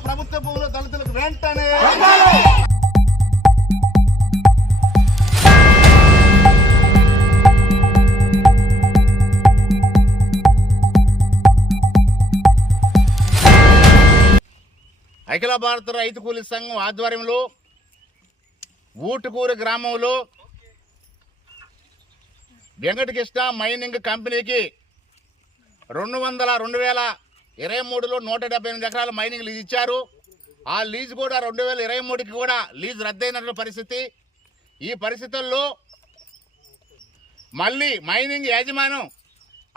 ప్రభుత్వ భూములు దళితులకు వెంటనే అఖిల భారత రైతు కూలీ సంఘం ఆధ్వర్యంలో ఊటుకూరు గ్రామంలో వెంకటకృష్ణ మైనింగ్ కంపెనీకి రెండు వందల రెండు వేల ఇరవై మూడులో నూట డెబ్బై ఎనిమిది ఎకరాల మైనింగ్ లీజ్ ఇచ్చారు. ఆ లీజ్ కూడా రెండు వేల ఇరవై మూడుకి కూడా లీజ్ రద్దయినటువంటి పరిస్థితి. ఈ పరిస్థితుల్లో మళ్ళీ మైనింగ్ యాజమాన్యం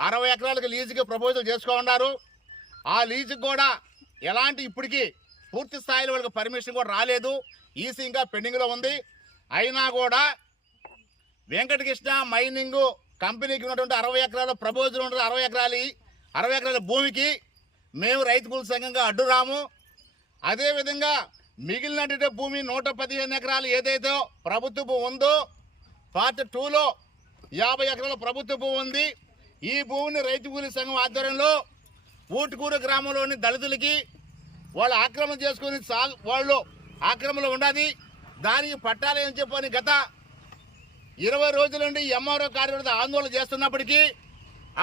అరవై ఎకరాలకు లీజుకి ప్రపోజల్ చేసుకో ఉన్నారు. ఆ లీజుకి కూడా ఎలాంటి ఇప్పటికీ పూర్తి స్థాయిలో వాళ్ళకి పర్మిషన్ కూడా రాలేదు. ఈసీ ఇంకా పెండింగ్లో ఉంది. అయినా కూడా వెంకటకృష్ణ మైనింగ్ కంపెనీకి ఉన్నటువంటి అరవై ఎకరాల ప్రపోజల్ ఉంటుంది. అరవై ఎకరాలు అరవై ఎకరాల భూమికి మేము రైతు కూలి సంఘంగా అడ్డు రాము. అదేవిధంగా మిగిలినటువంటి భూమి నూట పదిహేను ఎకరాలు ఏదైతే ప్రభుత్వ భూమి ఉందో పార్ట్ టూలో యాభై ఎకరాల ప్రభుత్వ భూమి ఉంది. ఈ భూమిని రైతు కూలి సంఘం ఆధ్వర్యంలో ఊటుకూరు గ్రామంలోని దళితులకి వాళ్ళు ఆక్రమణ చేసుకుని సా వాళ్ళు ఆక్రమణలో ఉన్నది దానికి పట్టాలి అని చెప్పని గత ఇరవై రోజుల నుండి ఎంఆర్ఓ కార్యకర్త ఆందోళన చేస్తున్నప్పటికీ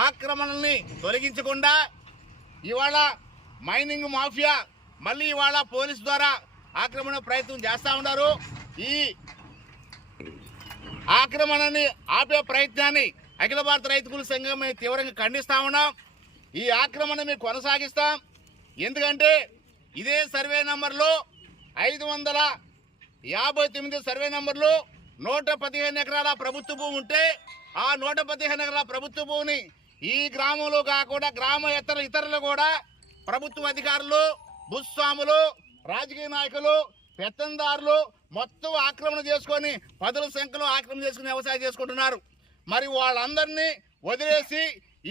ఆక్రమణల్ని తొలగించకుండా ఇవాళ మైనింగ్ మాఫియా మళ్ళీ ఇవాళ పోలీస్ ద్వారా ఆక్రమణ ప్రయత్నం చేస్తూ ఉన్నారు. ఈ ఆక్రమణని ఆపే ప్రయత్నాన్ని అఖిల భారత రైతుకుల సంఘం మేము తీవ్రంగా ఖండిస్తా ఉన్నాం. ఈ ఆక్రమణ మేము కొనసాగిస్తాం. ఎందుకంటే ఇదే సర్వే నెంబర్లో ఐదు వందల యాభై తొమ్మిది సర్వే నెంబర్లు నూట పదిహేను ఎకరాల ప్రభుత్వ భూమి ఉంటే ఆ నూట పదిహేను ఎకరాల ప్రభుత్వ భూమిని ఈ గ్రామంలో కాకుండా గ్రామ ఇతర ఇతరులు కూడా ప్రభుత్వ అధికారులు భూస్వాములు రాజకీయ నాయకులు పెత్తందారులు మొత్తం ఆక్రమణ చేసుకొని పదుల సంఖ్యలో ఆక్రమణ చేసుకుని వ్యవసాయం చేసుకుంటున్నారు. మరి వాళ్ళందరినీ వదిలేసి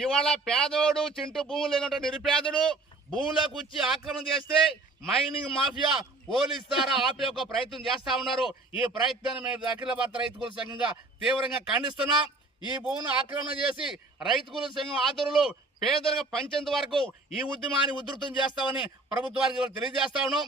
ఇవాళ పేదోడు చింటు భూములు లేనటువంటి నిరుపేదడు భూములోకి వచ్చి ఆక్రమణ చేస్తే మైనింగ్ మాఫియా పోలీస్ ద్వారా ఆపే ఒక ప్రయత్నం చేస్తా ఉన్నారు. ఈ ప్రయత్నాన్ని మేము అఖిల భారత రైతు సంఘంగా తీవ్రంగా ఖండిస్తున్నాం. ఈ భూమిని ఆక్రమణ చేసి రైతు కుల సంఘం ఆధ్వర్యంలో పేదలకు పంచేంత వరకు ఈ ఉద్యమాన్ని ఉధృతం చేస్తామని ప్రభుత్వానికి తెలియజేస్తా ఉన్నాం.